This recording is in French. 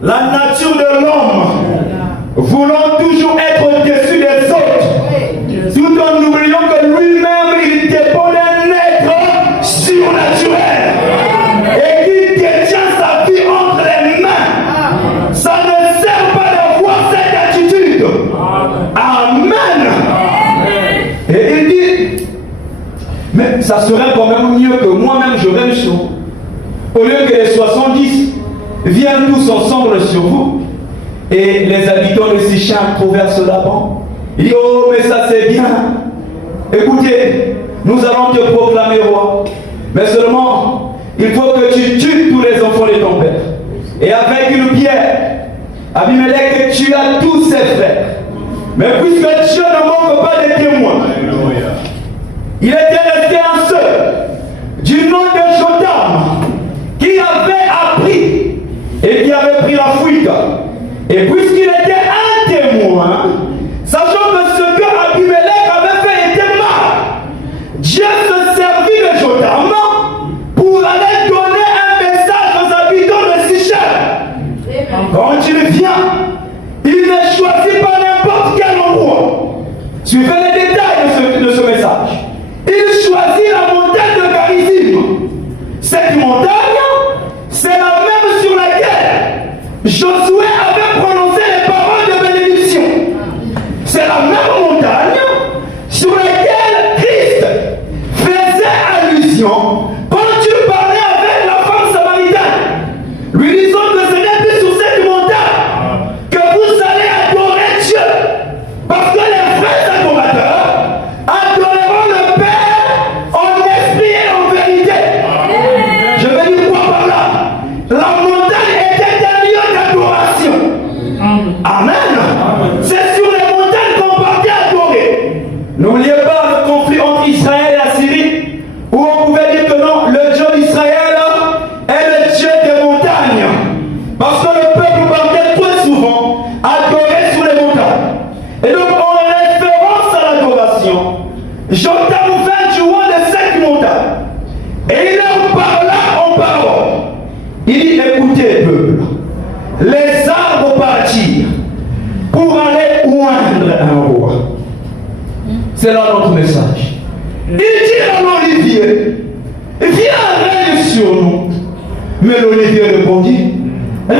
la nature de l'homme, voulant toujours être au-dessus des autres, tout en oubliant que lui-même, il dépend d'un être surnaturel et qu'il détient sa vie entre les mains. Ça ne sert pas d'avoir cette attitude. Amen. Et il dit, mais ça serait quand même mieux que moi-même je règne sur vous. Au lieu que les 70 viennent tous ensemble sur vous. Et les habitants de Sichem trouvèrent cela bon. Il dit, oh, mais ça c'est bien. Écoutez, nous allons te proclamer roi. Mais seulement, il faut que tu tues tous les enfants de ton père. Et avec une pierre, Abimelech tua tous ses frères. Mais puisque Dieu ne manque pas de témoins, il était resté un seul, du nom de Jotham, qui avait appris et qui avait pris la fuite. Et puisqu'il était un témoin, sachant que ce que Abimelech avait fait était mal, Dieu se servit de Jotham pour aller donner un message aux habitants de Sichem. Quand il vient, il ne choisit pas n'importe quel endroit. Suivez les détails de ce message. Il choisit la montagne de Garizim. Cette montagne, c'est la même sur laquelle Josué avait prononcé les paroles de bénédiction. C'est la même montagne sur laquelle Christ faisait allusion quand il parlait avec la femme samaritaine, lui disant que ce n'est plus sur cette montagne que vous allez adorer Dieu, parce que les vrais adorateurs adoreront le Père en esprit et en vérité. Je vais dire quoi par là? La montagne était un lieu d'adoration. Amen. C'est sur les montagnes qu'on partait adorer. N'oubliez pas le conflit entre Israël et la Syrie, où on pouvait dire que non, le Dieu d'Israël est le Dieu des montagnes. Parce que le peuple partait très souvent adorer sur les montagnes. Et donc, en référence à l'adoration, Jotham vint du haut de cette montagne. Et il leur parla en parole. Il dit, écoutez, peuple, les arbres partirent pour aller oindre un roi. C'est là notre message. Il dit à l'olivier, viens règne sur nous. Mais l'olivier répondit, règne